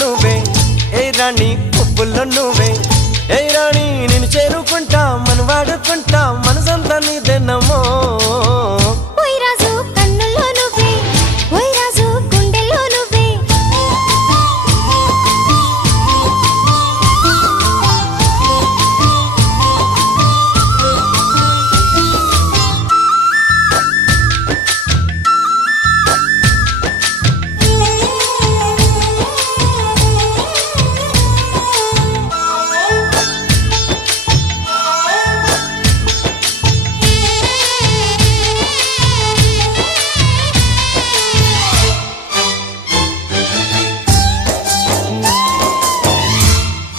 నువ్వే ఏ రాణి పువ్వుల్లో నువ్వే ఏ రాణి నేను చేరుకుంటా మన వాడుకుంటా మనసంతా నీదెన్నమో